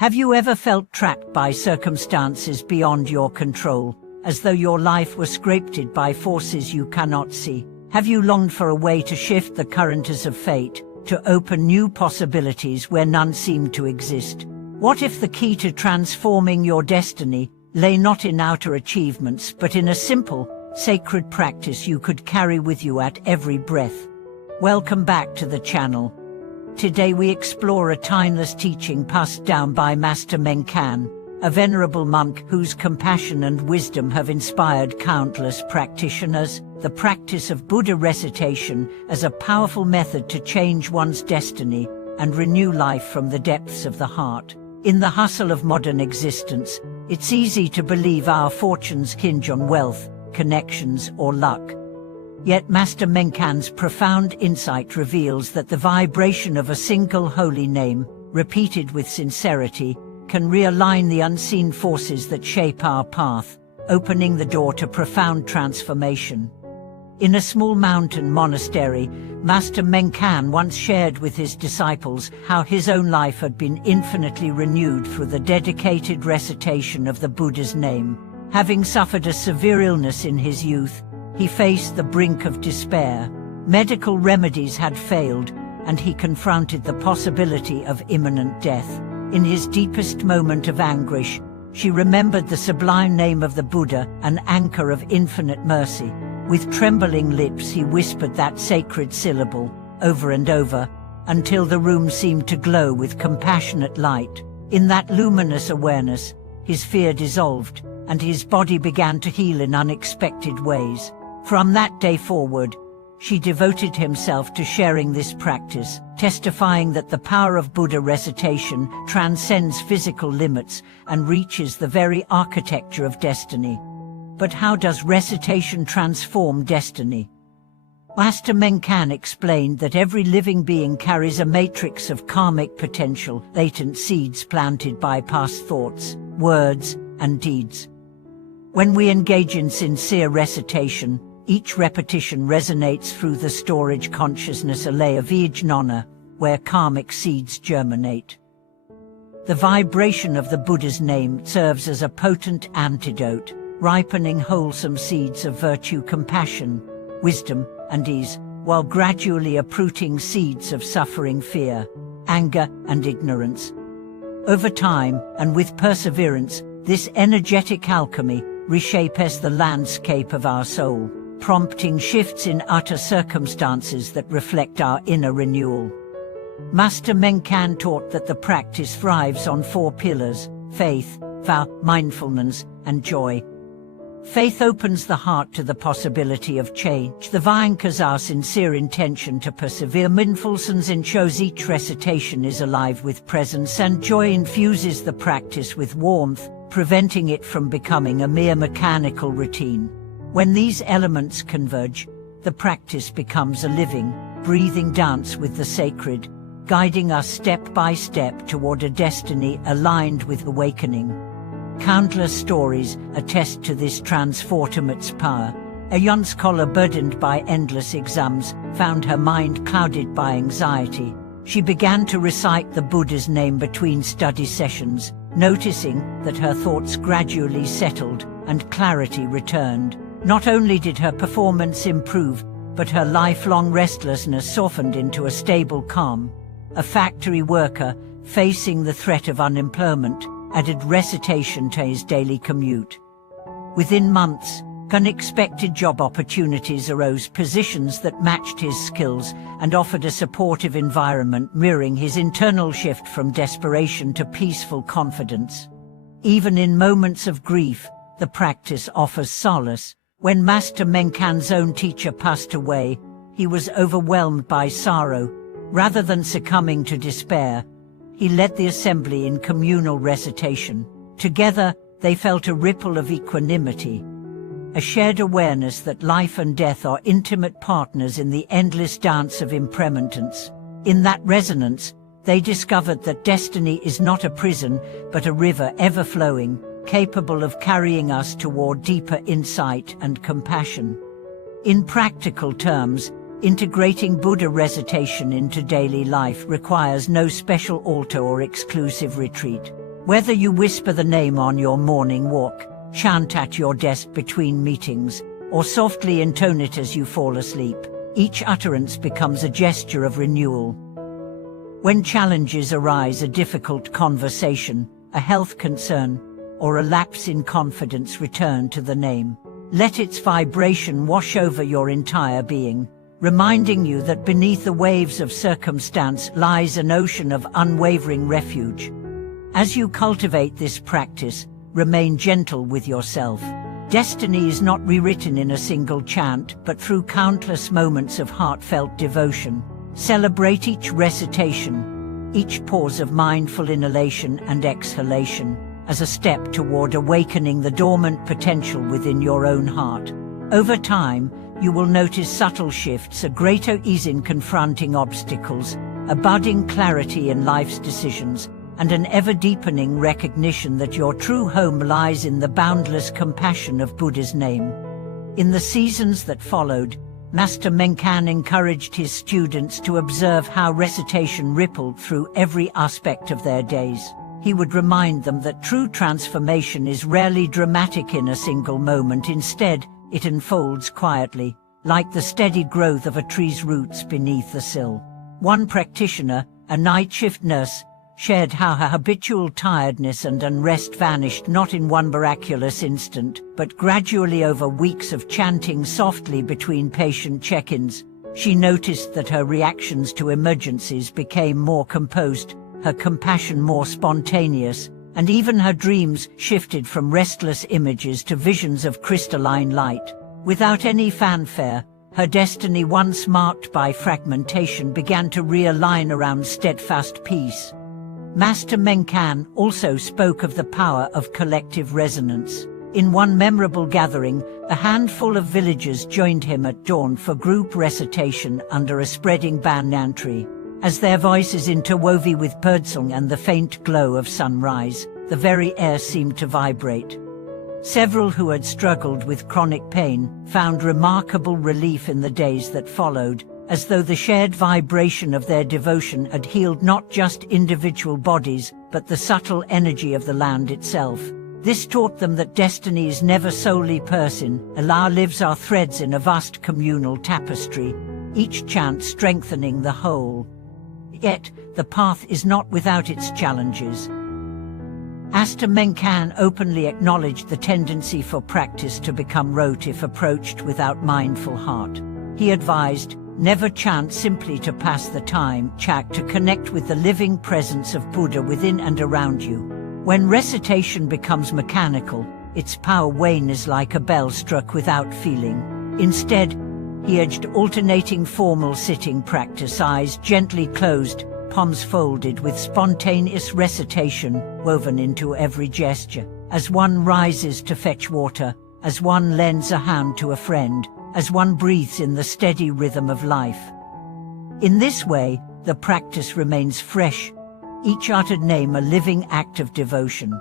Have you ever felt trapped by circumstances beyond your control, as though your life were scripted by forces you cannot see? Have you longed for a way to shift the currents of fate, to open new possibilities where none seem to exist? What if the key to transforming your destiny lay not in outer achievements but in a simple, sacred practice you could carry with you at every breath? Welcome back to the channel. Today we explore a timeless teaching passed down by Master Mengcan, a venerable monk whose compassion and wisdom have inspired countless practitioners. The practice of Buddha recitation as a powerful method to change one's destiny and renew life from the depths of the heart. In the hustle of modern existence, it's easy to believe our fortunes hinge on wealth, connections, or luck. Yet Master Mengcan's profound insight reveals that the vibration of a single holy name, repeated with sincerity, can realign the unseen forces that shape our path, opening the door to profound transformation. In a small mountain monastery, Master Mengcan once shared with his disciples how his own life had been infinitely renewed through the dedicated recitation of the Buddha's name. Having suffered a severe illness in his youth, he faced the brink of despair. Medical remedies had failed, and he confronted the possibility of imminent death. In his deepest moment of anguish, she remembered the sublime name of the Buddha, an anchor of infinite mercy. With trembling lips he whispered that sacred syllable, over and over, until the room seemed to glow with compassionate light. In that luminous awareness, his fear dissolved, and his body began to heal in unexpected ways. From that day forward, she devoted himself to sharing this practice, testifying that the power of Buddha recitation transcends physical limits and reaches the very architecture of destiny. But how does recitation transform destiny? Master Mengcan explained that every living being carries a matrix of karmic potential, latent seeds planted by past thoughts, words, and deeds. When we engage in sincere recitation, each repetition resonates through the storage consciousness alay of Vijnana, where karmic seeds germinate. The vibration of the Buddha's name serves as a potent antidote, ripening wholesome seeds of virtue, compassion, wisdom, and ease, while gradually uprooting seeds of suffering, fear, anger, and ignorance. Over time, and with perseverance, this energetic alchemy reshapes the landscape of our soul, prompting shifts in outer circumstances that reflect our inner renewal. Master Mengcan taught that the practice thrives on four pillars: faith, vow, mindfulness, and joy. Faith opens the heart to the possibility of change. The vow anchors our sincere intention to persevere. Mindfulness ensures each recitation is alive with presence, and joy infuses the practice with warmth, preventing it from becoming a mere mechanical routine. When these elements converge, the practice becomes a living, breathing dance with the sacred, guiding us step by step toward a destiny aligned with awakening. Countless stories attest to this transformative power. A young scholar burdened by endless exams found her mind clouded by anxiety. She began to recite the Buddha's name between study sessions, noticing that her thoughts gradually settled and clarity returned. Not only did her performance improve, but her lifelong restlessness softened into a stable calm. A factory worker, facing the threat of unemployment, added recitation to his daily commute. Within months, unexpected job opportunities arose, positions that matched his skills and offered a supportive environment mirroring his internal shift from desperation to peaceful confidence. Even in moments of grief, the practice offers solace. When Master Mengcan's own teacher passed away, he was overwhelmed by sorrow. Rather than succumbing to despair, he led the assembly in communal recitation. Together, they felt a ripple of equanimity, a shared awareness that life and death are intimate partners in the endless dance of impermanence. In that resonance, they discovered that destiny is not a prison, but a river ever-flowing, capable of carrying us toward deeper insight and compassion. In practical terms, integrating Buddha recitation into daily life requires no special altar or exclusive retreat. Whether you whisper the name on your morning walk, chant at your desk between meetings, or softly intone it as you fall asleep, each utterance becomes a gesture of renewal. When challenges arise, a difficult conversation, a health concern, or a lapse in confidence, return to the name. Let its vibration wash over your entire being, reminding you that beneath the waves of circumstance lies an ocean of unwavering refuge. As you cultivate this practice, remain gentle with yourself. Destiny is not rewritten in a single chant, but through countless moments of heartfelt devotion. Celebrate each recitation, each pause of mindful inhalation and exhalation, as a step toward awakening the dormant potential within your own heart. Over time, you will notice subtle shifts, a greater ease in confronting obstacles, a budding clarity in life's decisions, and an ever-deepening recognition that your true home lies in the boundless compassion of Buddha's name. In the seasons that followed, Master Mengcan encouraged his students to observe how recitation rippled through every aspect of their days. He would remind them that true transformation is rarely dramatic in a single moment. Instead, it unfolds quietly, like the steady growth of a tree's roots beneath the sill. One practitioner, a night shift nurse, shared how her habitual tiredness and unrest vanished not in one miraculous instant, but gradually over weeks of chanting softly between patient check-ins. She noticed that her reactions to emergencies became more composed, her compassion more spontaneous, and even her dreams shifted from restless images to visions of crystalline light. Without any fanfare, her destiny, once marked by fragmentation, began to realign around steadfast peace. Master Mengcan also spoke of the power of collective resonance. In one memorable gathering, a handful of villagers joined him at dawn for group recitation under a spreading banyan tree. As their voices interwove with birdsong and the faint glow of sunrise, the very air seemed to vibrate. Several who had struggled with chronic pain found remarkable relief in the days that followed, as though the shared vibration of their devotion had healed not just individual bodies, but the subtle energy of the land itself. This taught them that destiny is never solely personal, and our lives are threads in a vast communal tapestry, each chant strengthening the whole. Yet, the path is not without its challenges. Master Mengcan openly acknowledged the tendency for practice to become rote if approached without mindful heart. He advised, never chant simply to pass the time, chant to connect with the living presence of Buddha within and around you. When recitation becomes mechanical, its power wanes like a bell struck without feeling. Instead, he urged alternating formal sitting practice, eyes gently closed, palms folded, with spontaneous recitation woven into every gesture. As one rises to fetch water, as one lends a hand to a friend, as one breathes in the steady rhythm of life. In this way, the practice remains fresh, each uttered name a living act of devotion.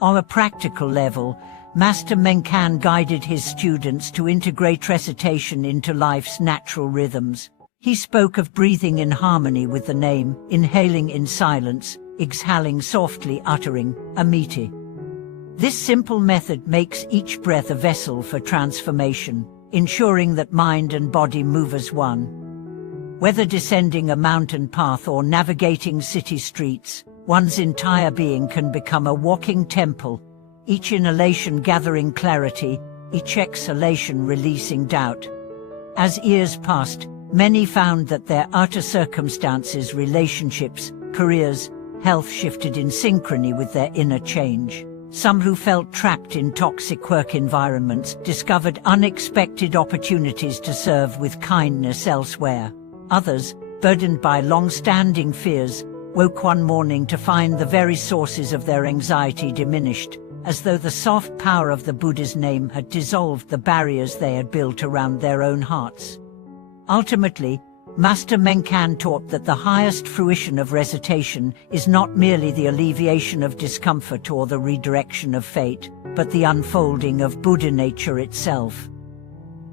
On a practical level, Master Mengcan guided his students to integrate recitation into life's natural rhythms. He spoke of breathing in harmony with the name, inhaling in silence, exhaling softly, uttering amiti. This simple method makes each breath a vessel for transformation, ensuring that mind and body move as one. Whether descending a mountain path or navigating city streets, one's entire being can become a walking temple, each inhalation gathering clarity, each exhalation releasing doubt. As years passed, many found that their outer circumstances, relationships, careers, health shifted in synchrony with their inner change. Some who felt trapped in toxic work environments discovered unexpected opportunities to serve with kindness elsewhere. Others, burdened by long-standing fears, woke one morning to find the very sources of their anxiety diminished, as though the soft power of the Buddha's name had dissolved the barriers they had built around their own hearts. Ultimately, Master Mengcan taught that the highest fruition of recitation is not merely the alleviation of discomfort or the redirection of fate, but the unfolding of Buddha nature itself.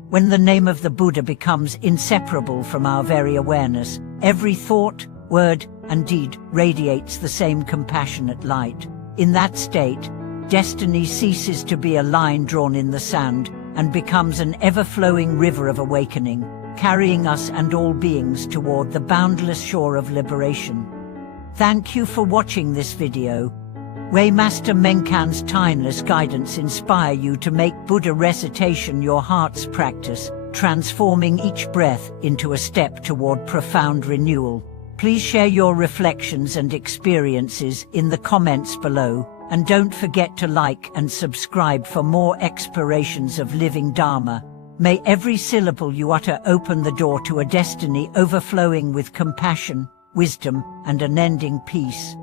When the name of the Buddha becomes inseparable from our very awareness, every thought, word, and deed radiates the same compassionate light. In that state, destiny ceases to be a line drawn in the sand and becomes an ever-flowing river of awakening, carrying us and all beings toward the boundless shore of liberation. Thank you for watching this video. May Master Mengcan's timeless guidance inspire you to make Buddha recitation your heart's practice, transforming each breath into a step toward profound renewal. Please share your reflections and experiences in the comments below, and don't forget to like and subscribe for more explorations of living Dharma. May every syllable you utter open the door to a destiny overflowing with compassion, wisdom, and unending peace.